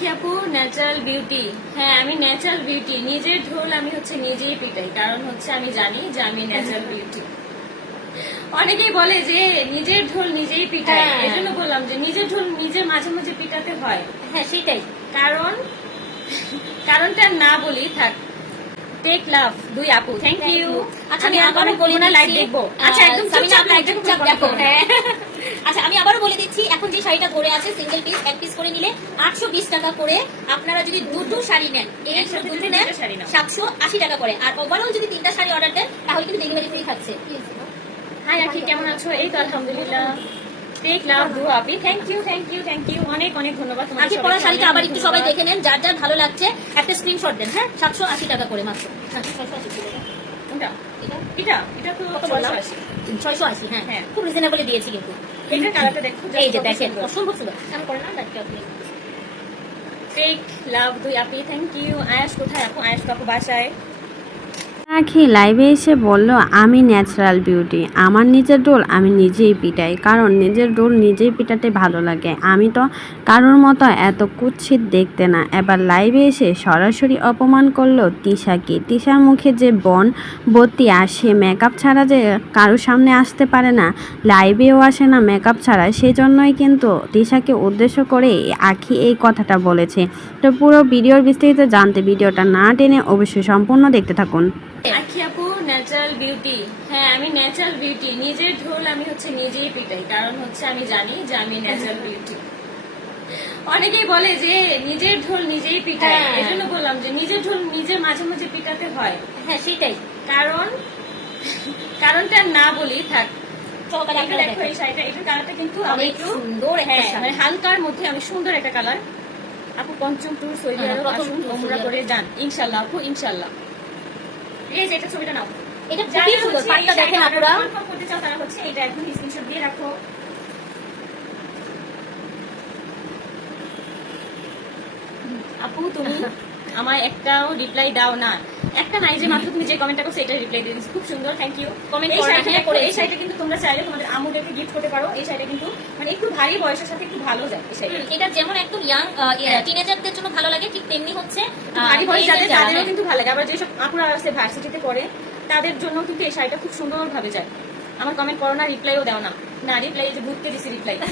আখি আপু natural beauty হ্যাঁ আমি ন্যাচারাল বিউটি নিজের ঢোল আমি হচ্ছে নিজেই পিটাই কারণ হচ্ছে আমি জানি যে আমি ন্যাচারাল বিউটি অনেকেই বলে যে নিজের ঢোল নিজেই পিটাই হ্যাঁ। এই জন্য বললাম যে নিজের ঢোল নিজে মাঝে মাঝে পিটাতে হয়। হ্যাঁ সেটাই। কারণ কারণটা না বলি থাক। টেক লাভ দুই আপু। Thank you. আচ্ছা আমি আবারও বলে লাইভ দিচ্ছি। দেখব। আচ্ছা একদম চুপচাপ লাইভ একদম দেখো। দেখো। হ্যাঁ। আচ্ছা আমি আবারও বলে দিচ্ছি এখন যে শাড়িটা ধরে আছে সিঙ্গেল পিস এক পিস করে নিলে আটশো বিশ টাকা করে আপনারা যদি দুটো শাড়ি নেন এই দুটো। সাতশো আশি টাকা করে। আর ওভারঅল যদি তিনটা শাড়ি অর্ডার দেন তাহলে কিন্তু ডেলিভারি ফ্রি থাকছে। হাই আখি কেমন আছো? এই তো আলহামদুলিল্লাহ। টেক দু আপি thank you thank you thank you অনেক অনেক ধন্যবাদ আজকে পরা শাড়িটা আবার একটু সবাই দেখে নেন যার যার ভালো লাগছে একটা স্ক্রিনশট দেন হ্যাঁ? সাতশো আশি টাকা করে মাত্র। 780 করে। এটা? এটা? এটা তো কত বললাম? 680 ছয়শো আশি হ্যাঁ। হ্যাঁ। খুব রিজনেবলে দিয়েছি কিন্তু। এটার কালারটা দেখো এই যে দেখেন অসম্ভব সুন্দর। আমি করে না? লাইটটা আপনি। টেক লাভ দুই আপি থ্যাংক ইউ আয়াস কোথায়? আপু আয়াস কাকু বাসায়। রাখি লাইভে এসে বলল, আমি ন্যাচারাল বিউটি আমার নিজের ডোল আমি নিজেই পিটাই, কারণ নিজের ডোল নিজেই পিটাতে ভালো লাগে। আমি তো কারোর মতো এত কুৎসিত দেখতে না। এবার লাইভে এসে সরাসরি অপমান করল তিশাকে। তিশার মুখে যে বন, বত্তি আসে মেকআপ ছাড়া যে কারোর সামনে আসতে পারে না লাইভেও আসে না মেকআপ ছাড়া। সেই জন্যই কিন্তু তিশাকে উদ্দেশ্য করে আখি এই কথাটা বলেছে। তো পুরো ভিডিওর বিস্তারিত জানতে ভিডিওটা না টেনে অবশ্যই সম্পূর্ণ দেখতে থাকুন। আখি আপু ন্যাচারাল বিউটি হ্যাঁ আমি ন্যাচারাল বিউটি নিজের ঢোল আমি হচ্ছে নিজেই পিটাই কারণ হচ্ছে আমি জানি যে আমি ন্যাচারাল বিউটি অনেকেই বলে যে নিজের ঢোল নিজেই পিটাই। হ্যাঁ। এই জন্য বললাম যে নিজের ঢোল নিজে মাঝে মাঝে পিটাতে হয়। হ্যাঁ সেটাই। কারণ কারণটা না বলি থাক। সহকারে এটা আপনারা দেখো এই শাড়িটা এটার কালারটা কিন্তু আমি একটু সুন্দর হ্যাঁ মানে হালকার মধ্যে অনেক সুন্দর একটা কালার। আপু পঞ্চম ট্যুর সৌদি হ্যাঁ, আরব আসুন ওমরা করে যান। ইনশাল্লাহ আপু ইনশাল্লাহ। এই যে এটা ছবিটা নাও। এটা খুবই সুন্দর পাটটা দেখেন শাড়িটা আপুরা। করতে চাও তারা হচ্ছে এটা এখন স্ক্রিনশট দিয়ে রাখো। আপু তুমি আমায় একটাও রিপ্লাই দাও না। একটা নাই যে মাত্র তুমি যে কমেন্টটা করছ এটা রিপ্লাই দিয়ে খুব সুন্দর থ্যাংক ইউ কমেন্ট এই শাড়িটা এই শাড়িটা কিন্তু তোমরা চাইলে তোমাদের আম্মুদেরকে গিফট করতে পারো। এই শাড়িটা কিন্তু মানে ভারী বয়সের সাথে একটু ভালো যায় এটা যেমন একদম ইয়াং হ্যাঁ। টিনেজারদের জন্য ভালো লাগে ঠিক তেমনি হচ্ছে ভারী বয়স যাদের তাদেরও হ্যাঁ। কিন্তু ভালো লাগে। আবার যেসব আপুরা আছে ভার্সিটিতে পড়ে তাদের জন্য কিন্তু এই শাড়িটা খুব সুন্দর ভাবে যায়। আমার কমেন্ট করো না রিপ্লাইও দাও না। না রিপ্লাই যে ঘুরতে দিছি রিপ্লাই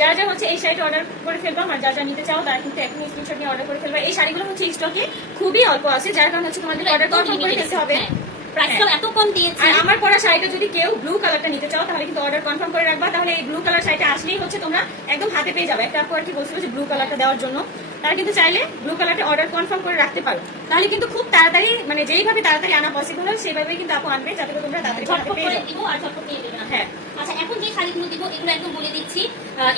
যারা যারা হচ্ছে এই শাড়িটা অর্ডার করে ফেলবা আর যারা যারা নিতে চাও তারা কিন্তু এখন স্ক্রিনশট নিয়ে অর্ডার করে ফেলবা। এই শাড়িগুলো হচ্ছে স্টকে খুবই অল্প আছে যার কারণে হচ্ছে তোমাদের অর্ডার কনফার্ম করে ফেলতে হবে। হ্যাঁ। প্রাইসটাও এত কম দিয়েছে। আর আমার পরা শাড়িটা যদি কেউ ব্লু কালারটা নিতে চাও, তাহলে কিন্তু অর্ডার কনফার্ম করে রাখবা। তাহলে এই ব্লু কালার শাড়িটা আসলেই হচ্ছে তোমরা একদম হাতে পেয়ে যাবে। একটা আপু আর কি বলছিল যে ব্লু কালারটা দেওয়ার জন্য। তারা কিন্তু চাইলে ব্লু কালারটা অর্ডার কনফার্ম করে রাখতে পারো। তাহলে কিন্তু খুব তাড়াতাড়ি মানে যেইভাবে তাড়াতাড়ি আনা পসিবল হয় সেইভাবে কিন্তু আপু আনবে যাতে তোমরা তাড়াতাড়ি হ্যাঁ। আচ্ছা এখন যে শাড়িগুলো দিব এগুলো একদম বলে দিচ্ছি।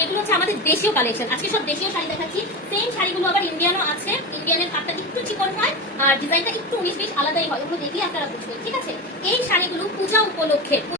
এগুলো হচ্ছে আমাদের দেশীয় কালেকশন আজকে সব দেশীয় শাড়ি দেখাচ্ছি। সেম শাড়িগুলো আবার ইন্ডিয়ানও আছে। ইন্ডিয়ানের কাপটা একটু চিকন হয় আর ডিজাইনটা একটু উনিশ বিশ আলাদাই হয়। ওগুলো দেখেই আপনারা বুঝবেন ঠিক আছে? এই শাড়িগুলো পূজা উপলক্ষে